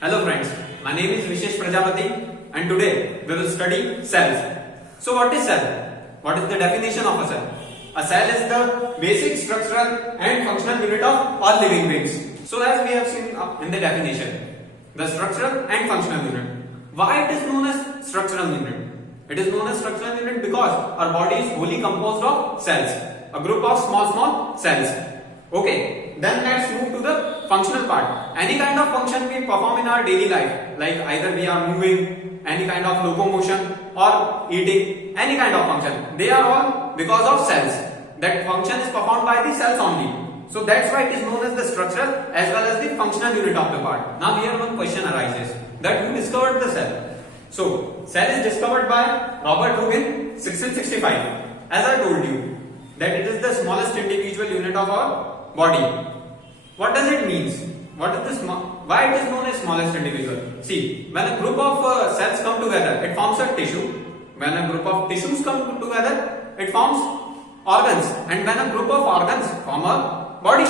Hello friends, my name is Vishesh Prajapati and today we will study cells. So what is cell? What is the definition of a cell? A cell is the basic structural and functional unit of all living beings. So as we have seen in the definition, the structural and functional unit. Why it is known as structural unit? It is known as structural unit because our body is wholly composed of cells, a group of small cells. Okay, then let's move to the functional part. Any kind of function we perform in our daily life, like either we are moving, any kind of locomotion or eating, any kind of function, they are all because of cells. That function is performed by the cells only. So that's why it is known as the structural as well as the functional unit of the part. Now here one question arises, that who discovered the cell? So cell is discovered by Robert Hooke in 1665. As I told you, that it is the smallest individual unit of our body. What does it mean? Why it is known as smallest individual? See, when a group of cells come together, it forms a tissue. When a group of tissues come together, it forms organs. And when a group of organs form a body.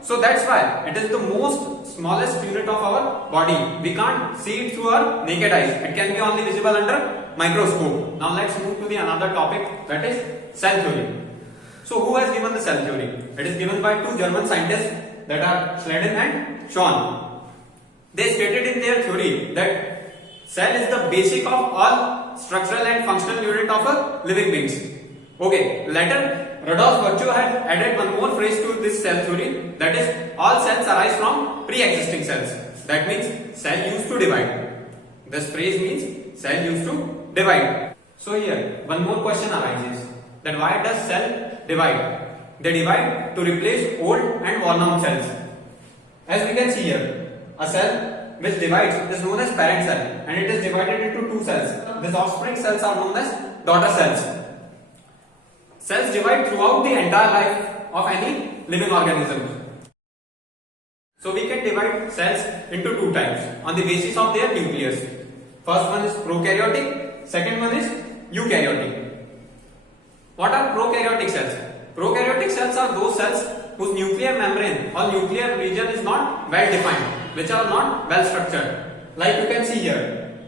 So that's why it is the most smallest unit of our body. We can't see it through our naked eyes. It can be only visible under microscope. Now let's move to the another topic, that is cell theory. So who has given the cell theory? It is given by two German scientists, that are Schleiden and Schwann. They stated in their theory that cell is the basic of all structural and functional unit of a living beings. Okay, later Rudolf Virchow had added one more phrase to this cell theory, that is all cells arise from pre-existing cells. That means cell used to divide. This phrase means cell used to divide. So here one more question arises, that why does cell divide? They divide to replace old and worn out cells. As we can see here, a cell which divides is known as parent cell and it is divided into two cells. These offspring cells are known as daughter cells. Cells divide throughout the entire life of any living organism. So we can divide cells into two types on the basis of their nucleus. First one is prokaryotic, second one is eukaryotic. What are prokaryotic cells? Prokaryotic cells are those cells whose nuclear membrane or nuclear region is not well defined, which are not well structured. Like you can see here,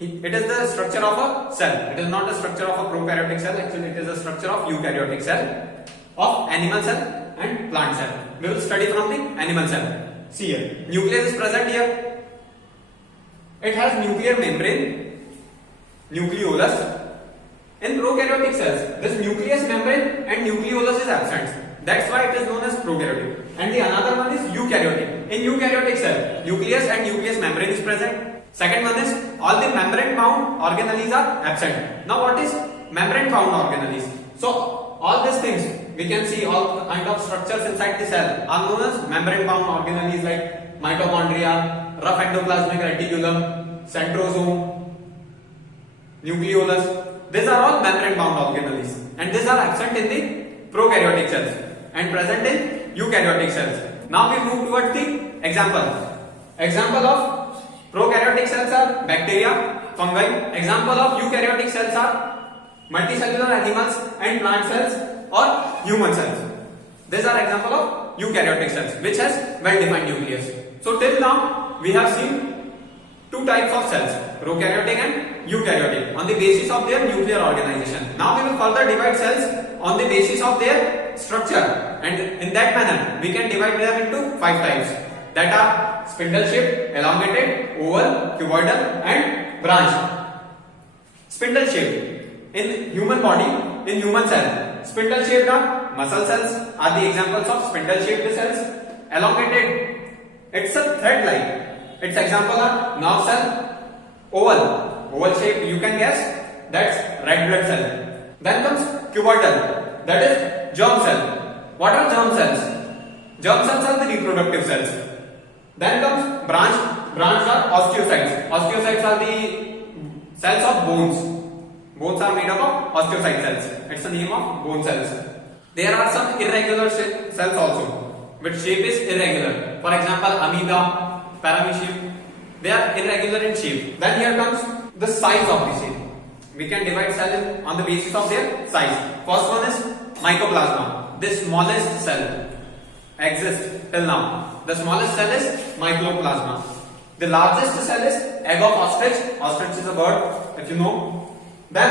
it is the structure of a cell. It is not the structure of a prokaryotic cell, actually it is the structure of eukaryotic cell, of animal cell and plant cell. We will study from the animal cell. See here, nucleus is present here. It has nuclear membrane, nucleolus. In prokaryotic cells, this nucleus membrane and nucleolus is absent. That's why it is known as prokaryotic. And the another one is eukaryotic. In eukaryotic cell, nucleus and nucleus membrane is present. Second one is all the membrane bound organelles are absent. Now what is membrane bound organelles? So all these things, we can see all kind of structures inside the cell are known as membrane bound organelles, like mitochondria, rough endoplasmic reticulum, centrosome, nucleolus. These are all membrane bound organelles and these are absent in the prokaryotic cells and present in eukaryotic cells. Now we move towards the example. Example of prokaryotic cells are bacteria, fungi. Example of eukaryotic cells are multicellular animals and plant cells or human cells. These are example of eukaryotic cells which has well defined nucleus. So till now we have seen two types of cells, prokaryotic and eukaryotic, on the basis of their nuclear organization. Now we will further divide cells on the basis of their structure, and in that manner we can divide them into five types, that are spindle shaped, elongated, oval, cuboidal and branch. Spindle shaped. In human body, in human cell, spindle shaped are muscle cells are the examples of spindle shaped cells. Elongated, it's a thread like. Its example are nerve cell. Oval shape, you can guess, that's red blood cell. Then comes cuboidal, that is germ cell. What are germ cells? Germ cells are the reproductive cells. Then comes branch are osteocytes. Osteocytes are the cells of bones. Bones are made up of osteocyte cells. It's the name of bone cells. There are some irregular cells also, which shape is irregular. For example, amoeba, paramecium, they are irregular in shape. Then here comes the size of the shape. We can divide cells on the basis of their size. First one is mycoplasma, the smallest cell exists till now. The smallest cell is mycoplasma. The largest cell is egg of ostrich. Ostrich is a bird, if you know. Then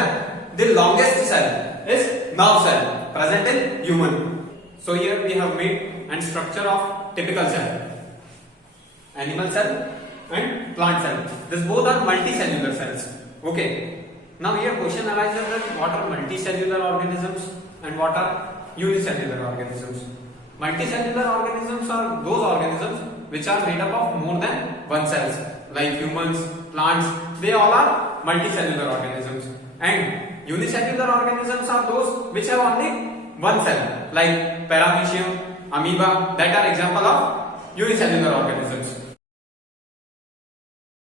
the longest cell is nerve cell, present in human. So here we have made and structure of typical cell, animal cell and plant cell. These both are multicellular cells. Okay. Now here question arises that what are multicellular organisms and what are unicellular organisms. Multicellular organisms are those organisms which are made up of more than one cells, like humans, plants. They all are multicellular organisms. And unicellular organisms are those which have only one cell, like paramecium, amoeba. That are example of unicellular organisms.